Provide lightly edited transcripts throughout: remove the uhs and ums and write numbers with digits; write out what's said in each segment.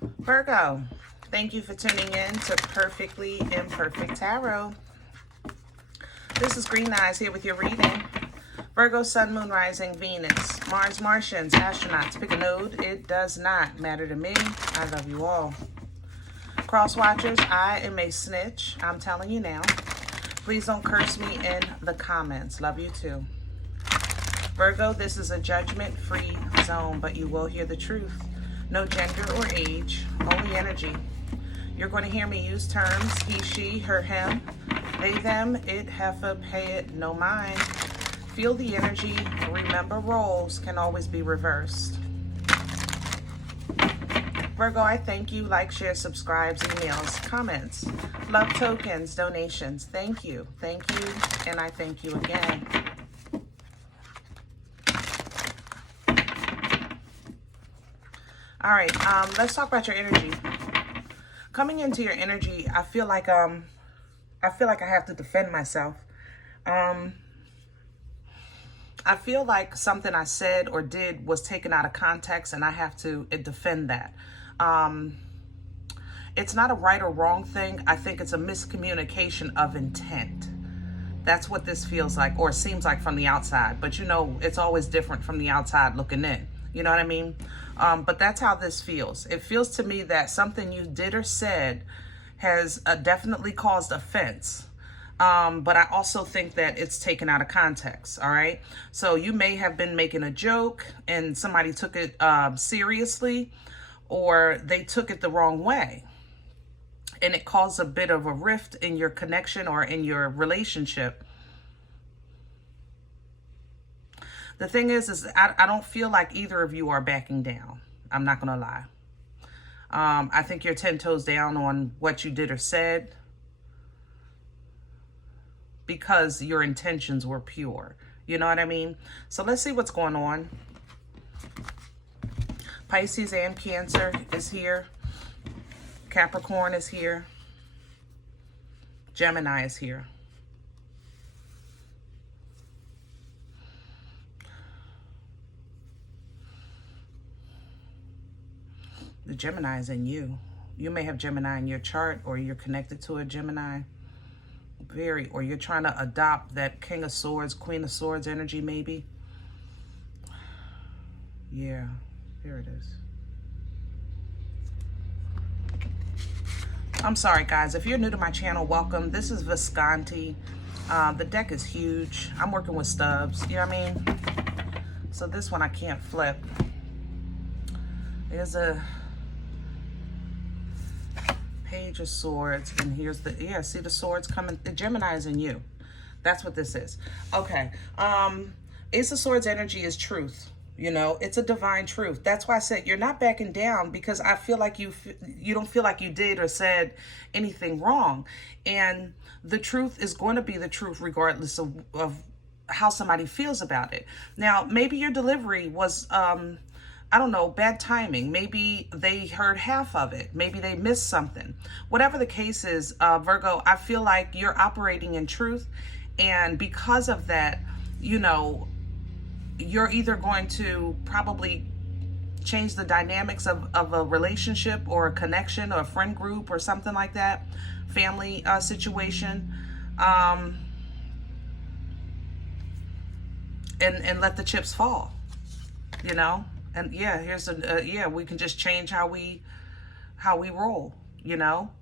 Virgo, thank you for tuning in to Perfectly Imperfect Tarot. This is Green Eyes here with your reading. Virgo, Sun, Moon, Rising, Venus, Mars, Martians, astronauts. Pick a node. It does not matter to me. I love you all. Cross watchers, I am a snitch. I'm telling you now. Please don't curse me in the comments. Love you too. Virgo, this is a judgment-free zone, but you will hear the truth. No gender or age, only energy. You're going to hear me use terms he, she, her, him, they, them, it, heifer, pay it, no mind. Feel the energy. Remember, roles can always be reversed. Virgo, I thank you. Like, share, subscribes, emails, comments, love tokens, donations. Thank you. Thank you. And I thank you again. All right, let's talk about your energy. Coming into your energy, I feel like I have to defend myself. I feel like something I said or did was taken out of context, and I have to defend that. It's not a right or wrong thing. I think it's a miscommunication of intent. That's what this feels like, or seems like from the outside. But you know, it's always different from the outside looking in. You know what I mean? But that's how this feels. It feels to me that something you did or said has definitely caused offense. But I also think that it's taken out of context, all right? So you may have been making a joke and somebody took it seriously, or they took it the wrong way. And it caused a bit of a rift in your connection or in your relationship. The thing is I don't feel like either of you are backing down. I'm not going to lie. I think you're 10 toes down on what you did or said because your intentions were pure. You know what I mean? So let's see what's going on. Pisces and Cancer is here. Capricorn is here. Gemini is here. The Gemini is in you. You may have Gemini in your chart, or you're connected to a Gemini. Or you're trying to adopt that King of Swords, Queen of Swords energy, maybe. Yeah, here it is. I'm sorry, guys. If you're new to my channel, welcome. This is Visconti. The deck is huge. I'm working with stubs. You know what I mean? So this one I can't flip. There's a Page of Swords, and here's the, yeah, see the swords coming. The Gemini is in you. That's what this is. Okay. Ace of Swords energy is truth. You know, it's a divine truth. That's why I said you're not backing down, because I feel like you don't feel like you did or said anything wrong. And the truth is going to be the truth regardless of how somebody feels about it. Now, maybe your delivery was, I don't know, bad timing. Maybe they heard half of it. Maybe they missed something. Whatever the case is, Virgo, I feel like you're operating in truth. And because of that, you know, you're either going to probably change the dynamics of a relationship or a connection or a friend group or something like that, family situation, and let the chips fall, you know? And yeah, here's a, yeah, we can just change how we roll, you know?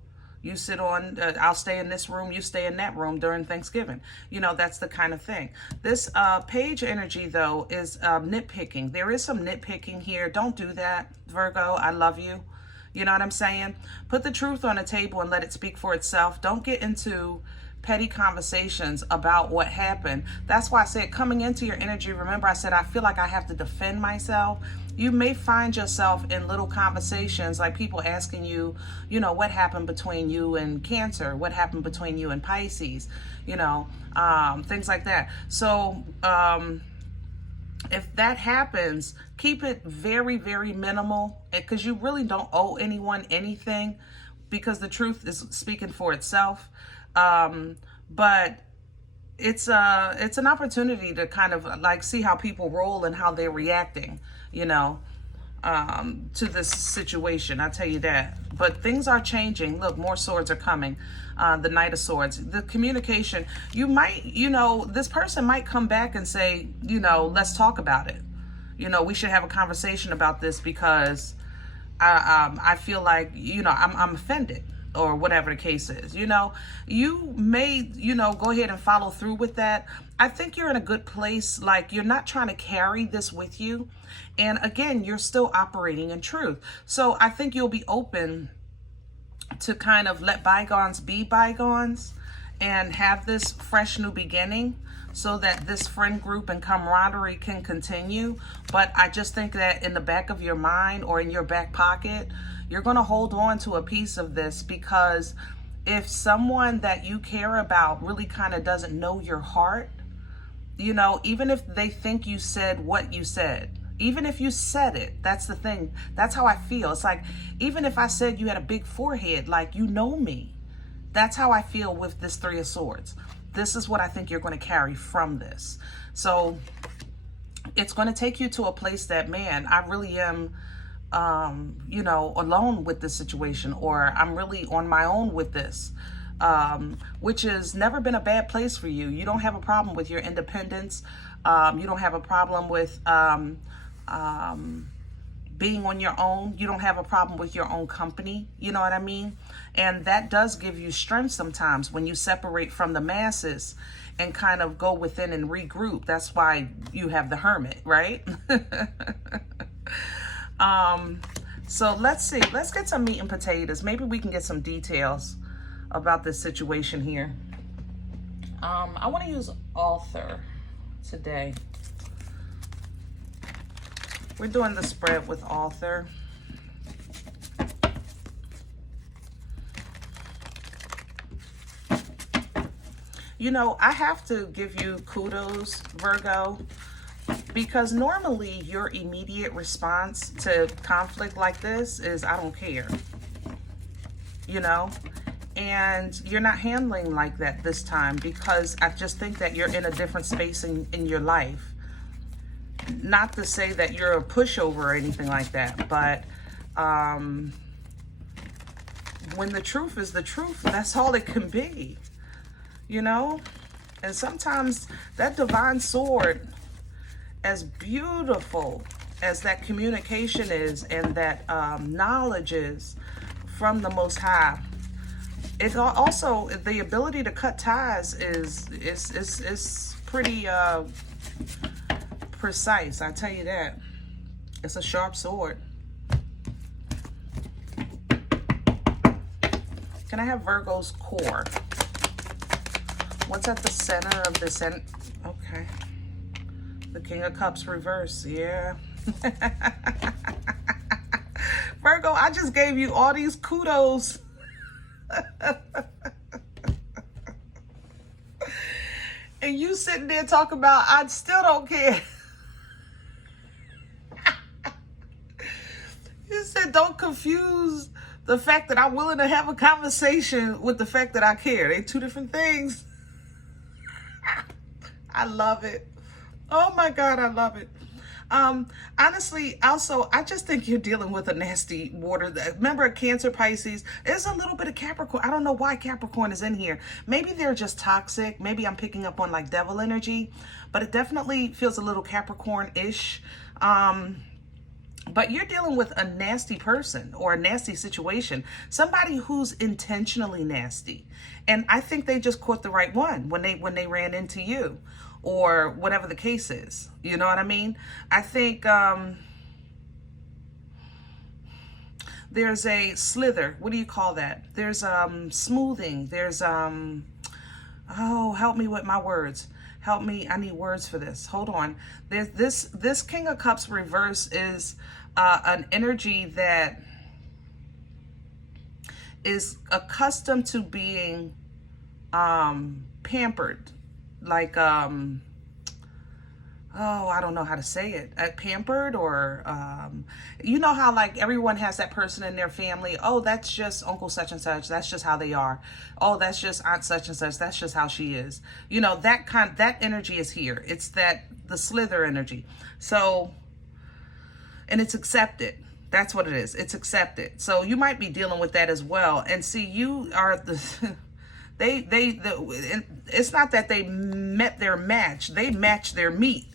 You sit on, I'll stay in this room, you stay in that room during Thanksgiving. You know, that's the kind of thing. This page energy, though, is nitpicking. There is some nitpicking here. Don't do that, Virgo. I love you. You know what I'm saying? Put the truth on the table and let it speak for itself. Don't get into petty conversations about what happened. That's why I said coming into your energy, remember I said I feel like I have to defend myself. You may find yourself in little conversations, like people asking you, you know, what happened between you and Cancer? What happened between you and Pisces? You know, things like that. So if that happens, keep it very, very minimal, because you really don't owe anyone anything, because the truth is speaking for itself. But it's an opportunity to kind of like see how people roll and how they're reacting, you know. to this situation. I tell you that. But things are changing. Look, more swords are coming. The Knight of Swords. The communication, you might, this person might come back and say, let's talk about it. We should have a conversation about this because I feel like, I'm offended, or whatever the case is. You may, go ahead and follow through with that. I think you're in a good place. Like, you're not trying to carry this with you. And again, you're still operating in truth. So I think you'll be open to kind of let bygones be bygones and have this fresh new beginning so that this friend group and camaraderie can continue. But I just think that in the back of your mind or in your back pocket, you're going to hold on to a piece of this, because if someone that you care about really kind of doesn't know your heart, even if they think you said what you said, even if you said it, that's the thing. That's how I feel. It's like, even if I said you had a big forehead, like, me. That's how I feel with this Three of Swords. This is what I think you're going to carry from this. So it's going to take you to a place that, man, I really am, alone with this situation, or I'm really on my own with this, which has never been a bad place for you. You don't have a problem with your independence. You don't have a problem with being on your own. You don't have a problem with your own company. You know what I mean? And that does give you strength sometimes when you separate from the masses and kind of go within and regroup. That's why you have the Hermit, right? So let's see. Let's get some meat and potatoes. Maybe we can get some details about this situation here. I want to use author today. We're doing the spread with author. I have to give you kudos, Virgo, because normally your immediate response to conflict like this is, I don't care, and you're not handling like that this time, because I just think that you're in a different space in your life. Not to say that you're a pushover or anything like that, but when the truth is the truth, that's all it can be, and sometimes that divine sword, as beautiful as that communication is and that knowledge is from the Most High, it also, the ability to cut ties is pretty precise. I tell you that. It's a sharp sword. Can I have Virgo's core? What's at the center of this? Okay. The King of Cups reverse. Yeah. Virgo, I just gave you all these kudos. And you sitting there talking about, I still don't care. You said, don't confuse the fact that I'm willing to have a conversation with the fact that I care. They're two different things. I love it. Oh my God, I love it. Honestly, also, I just think you're dealing with a nasty water. Remember, Cancer, Pisces, there's a little bit of Capricorn. I don't know why Capricorn is in here. Maybe they're just toxic. Maybe I'm picking up on like devil energy, but it definitely feels a little Capricorn-ish. But you're dealing with a nasty person or a nasty situation, somebody who's intentionally nasty. And I think they just caught the right one when they ran into you, or whatever the case is. You know what I mean? I think there's a slither. What do you call that? There's smoothing. There's oh, help me with my words. Help me. I need words for this. Hold on. There's this King of Cups reverse is an energy that is accustomed to being pampered, like oh, I don't know how to say it, pampered, or you know how like everyone has that person in their family, oh, that's just Uncle such and such, that's just how they are, oh, that's just Aunt such and such, that's just how she is, that energy is here. It's the slither energy. So and it's accepted. That's what it is. It's accepted. So you might be dealing with that as well. And see, you are the it's not that they met their match. They matched their meat.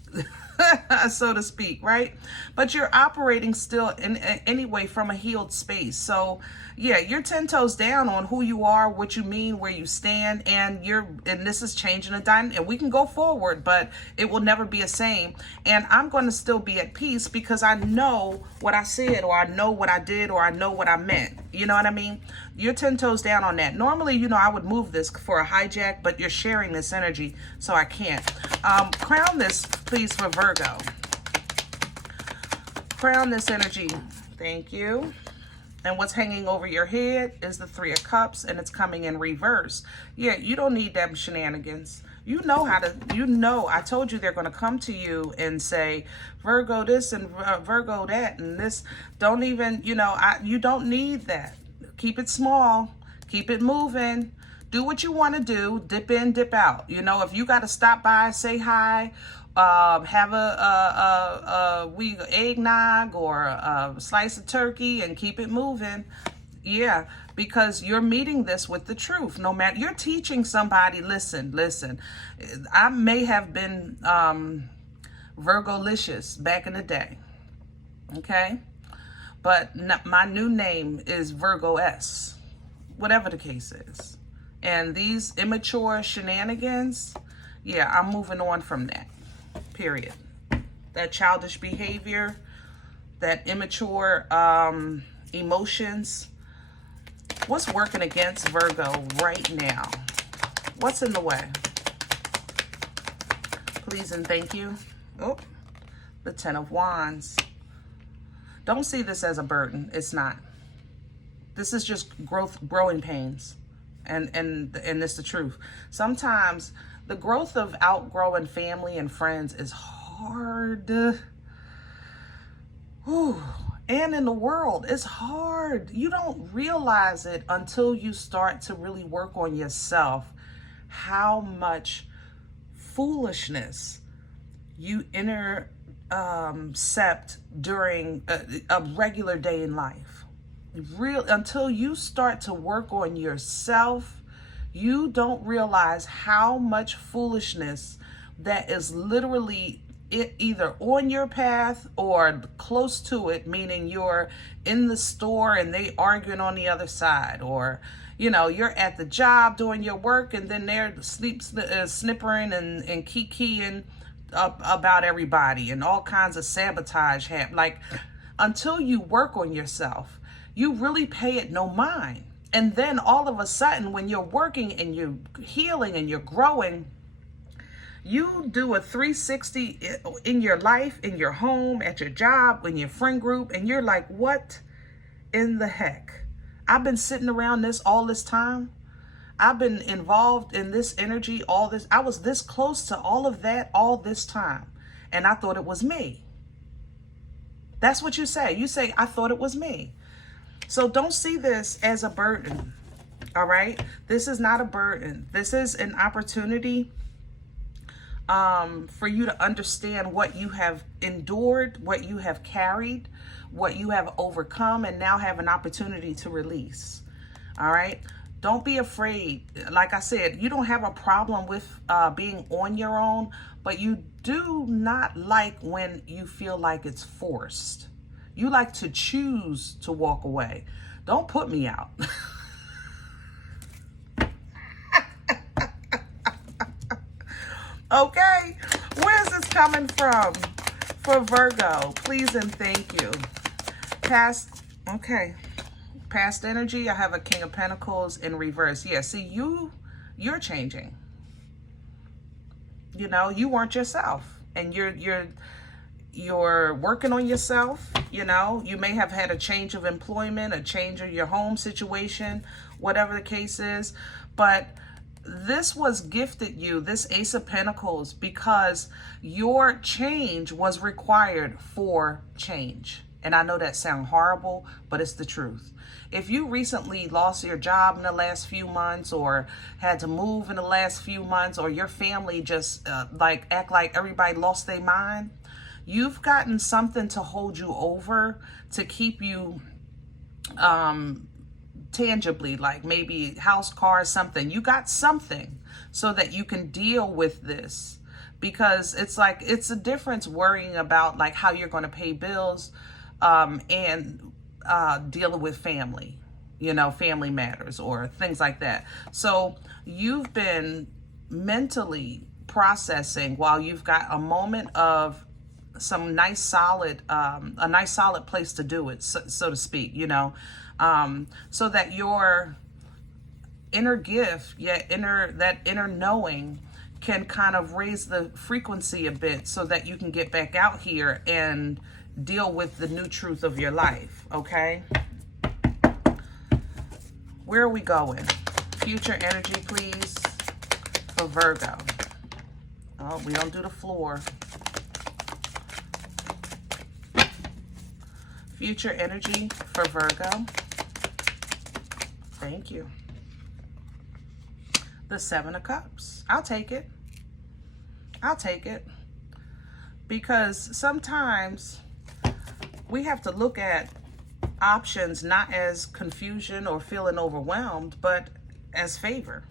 So to speak, right? But you're operating still in anyway from a healed space. So yeah, you're 10 toes down on who you are, what you mean, where you stand, and this is changing the dynamic. And we can go forward, but it will never be the same. And I'm going to still be at peace because I know what I said, or I know what I did, or I know what I meant. You know what I mean? You're 10 toes down on that. Normally, you know, I would move this for a hijack, but you're sharing this energy, so I can't. Crown this, please, for Virgo. Crown this energy. Thank you. And what's hanging over your head is the 3 of Cups, and it's coming in reverse. Yeah, you don't need them shenanigans. You know how to, I told you they're going to come to you and say, Virgo this and Virgo that, and this. Don't even, you don't need that. Keep it small. Keep it moving. Do what you want to do. Dip in, dip out. You know, if you got to stop by, say hi, have a eggnog or a slice of turkey and keep it moving. Yeah, because you're meeting this with the truth. No matter, you're teaching somebody, listen. I may have been Virgo-licious back in the day. Okay? But my new name is Virgo S. Whatever the case is. And these immature shenanigans, yeah, I'm moving on from that. Period. That childish behavior, that immature emotions. What's working against Virgo right now? What's in the way? Please and thank you. Oh, the 10 of Wands. Don't see this as a burden. It's not. This is just growing pains. And it's the truth. Sometimes the growth of outgrowing family and friends is hard. Whew. And in the world, it's hard. You don't realize it until you start to really work on yourself, how much foolishness you intercept during a regular day in life. Until you start to work on yourself, you don't realize how much foolishness that is literally either on your path or close to it, meaning you're in the store and they arguing on the other side, or you're at the job doing your work and then they're snippering and kikiing about everybody, and all kinds of sabotage happen. Like, until you work on yourself, you really pay it no mind. And then all of a sudden, when you're working and you're healing and you're growing, you do a 360 in your life, in your home, at your job, in your friend group, and you're like, what in the heck? I've been sitting around this all this time. I've been involved in this energy, all this. I was this close to all of that all this time, and I thought it was me. That's what you say. You say, I thought it was me. So don't see this as a burden, all right? This is not a burden. This is an opportunity for you to understand what you have endured, what you have carried, what you have overcome, and now have an opportunity to release, all right? Don't be afraid. Like I said, you don't have a problem with being on your own, but you do not like when you feel like it's forced. You like to choose to walk away. Don't put me out. Okay, where's this coming from for Virgo? Please and thank you. Past energy, I have a King of Pentacles in reverse. Yeah, see, you're changing. You weren't yourself, and you're working on yourself. You may have had a change of employment, a change of your home situation, whatever the case is, but this was gifted you, this Ace of Pentacles, because your change was required for change. And I know that sounds horrible, but it's the truth. If you recently lost your job in the last few months, or had to move in the last few months, or your family just act like everybody lost their mind, You've gotten something to hold you over, to keep you tangibly, like maybe house, car, something. You got something so that you can deal with this, because it's like, it's a difference worrying about like how you're going to pay bills and dealing with family, you know, family matters or things like that. So you've been mentally processing while you've got a moment of some nice solid, a nice solid place to do it, so to speak, you know, so that your inner gift, that inner knowing can kind of raise the frequency a bit so that you can get back out here and deal with the new truth of your life, okay? Where are we going? Future energy, please, for Virgo. Oh, we don't do the floor. Future energy for Virgo. Thank you. The Seven of Cups. I'll take it. I'll take it. Because sometimes we have to look at options not as confusion or feeling overwhelmed, but as favor.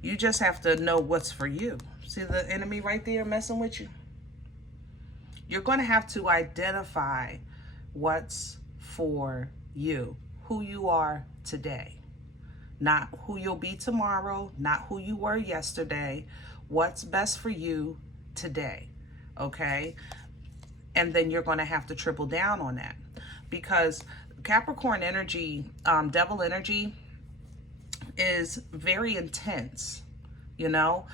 You just have to know what's for you. See the enemy right there messing with you? You're going to have to identify what's for you, who you are today, not who you'll be tomorrow, not who you were yesterday, what's best for you today, okay? And then you're going to have to triple down on that, because Capricorn energy, devil energy, is very intense, you know?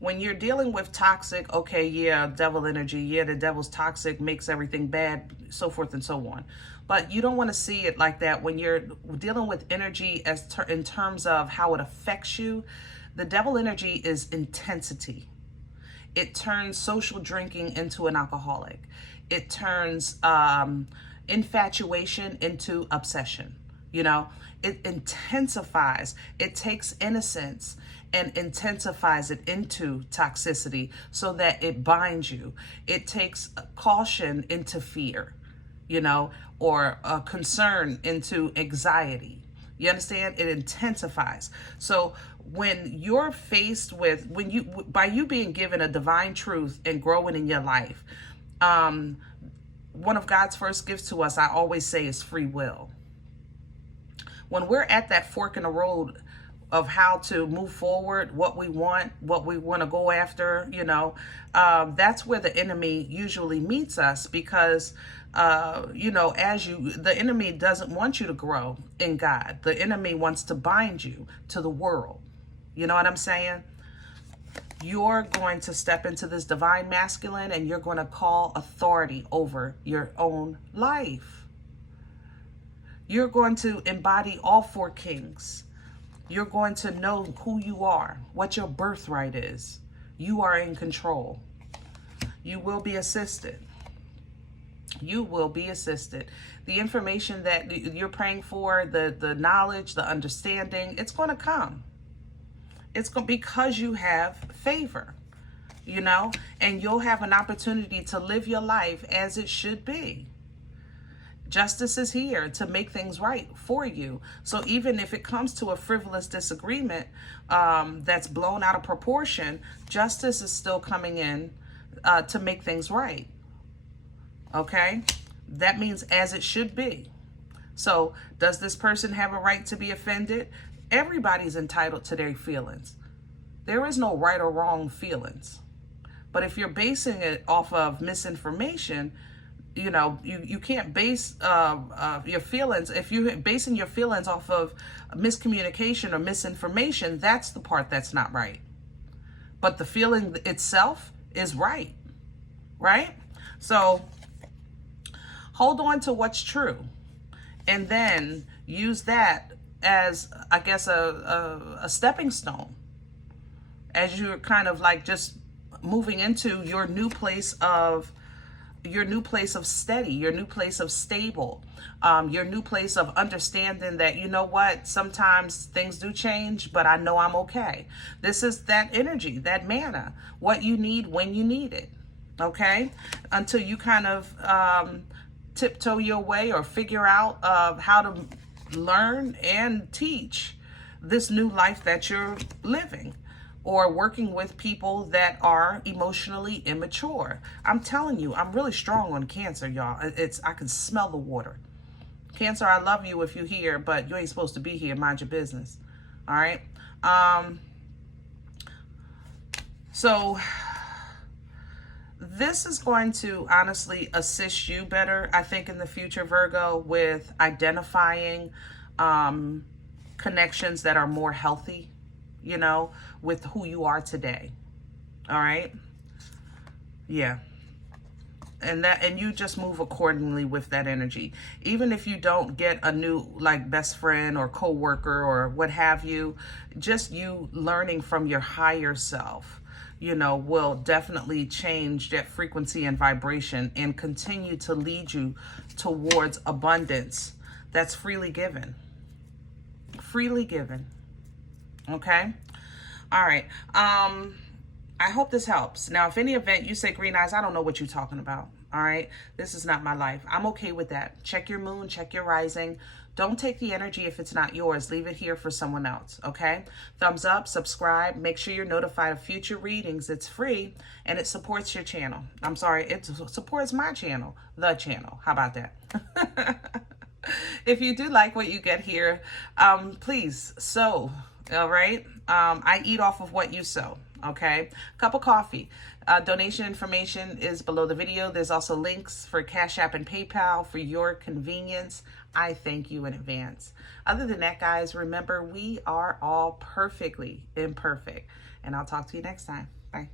When you're dealing with toxic, okay, yeah, devil energy, yeah, the devil's toxic, makes everything bad, so forth and so on. But you don't want to see it like that. When you're dealing with energy in terms of how it affects you, the devil energy is intensity. It turns social drinking into an alcoholic. It turns infatuation into obsession. You know, it intensifies. It takes innocence and intensifies it into toxicity so that it binds you. It takes caution into fear, you know, or a concern into anxiety. You understand? It intensifies. So when you're faced with, by you being given a divine truth and growing in your life, one of God's first gifts to us, I always say, is free will. When we're at that fork in the road of how to move forward, what we want to go after, you know, that's where the enemy usually meets us, because, you know, the enemy doesn't want you to grow in God. The enemy wants to bind you to the world. You know what I'm saying? You're going to step into this divine masculine and you're going to call authority over your own life. You're going to embody all four kings. You're going to know who you are, what your birthright is. You are in control. You will be assisted. You will be assisted. The information that you're praying for, the knowledge, the understanding, it's going to come. It's going because you have favor, you know, and you'll have an opportunity to live your life as it should be. Justice is here to make things right for you. So even if it comes to a frivolous disagreement that's blown out of proportion, justice is still coming in to make things right. Okay? That means as it should be. So does this person have a right to be offended? Everybody's entitled to their feelings. There is no right or wrong feelings. But if you're basing it off of misinformation, you know, you can't base your feelings. If you're basing your feelings off of miscommunication or misinformation, that's the part that's not right. But the feeling itself is right, right? So hold on to what's true, and then use that as, I guess, a stepping stone as you're kind of like just moving into your new place of steady, your new place of stable, your new place of understanding that, you know what, sometimes things do change, but I know I'm okay. This is that energy, that manna, what you need when you need it. okay? Until you kind of tiptoe your way or figure out how to learn and teach this new life that you're living, or working with people that are emotionally immature. I'm telling you, I'm really strong on Cancer, y'all. I can smell the water. Cancer, I love you if you're here, but you ain't supposed to be here. Mind your business. All right? So this is going to honestly assist you better, I think, in the future, Virgo, with identifying connections that are more healthy, you know, with who you are today. All right? Yeah. And you just move accordingly with that energy. Even if you don't get a new like best friend or coworker or what have you, just you learning from your higher self, you know, will definitely change that frequency and vibration and continue to lead you towards abundance that's freely given. Freely given. Okay? All right. I hope this helps. Now, if any event you say, Green Eyes, I don't know what you're talking about. All right. This is not my life. I'm okay with that. Check your moon, check your rising. Don't take the energy if it's not yours. Leave it here for someone else. Okay. Thumbs up, subscribe. Make sure you're notified of future readings. It's free and it supports your channel. I'm sorry. It supports my channel, the channel. How about that? If you do like what you get here, please sow. All right. I eat off of what you sow. Okay. Cup of coffee. Donation information is below the video. There's also links for Cash App and PayPal for your convenience. I thank you in advance. Other than that, guys, remember, we are all perfectly imperfect. And I'll talk to you next time. Bye.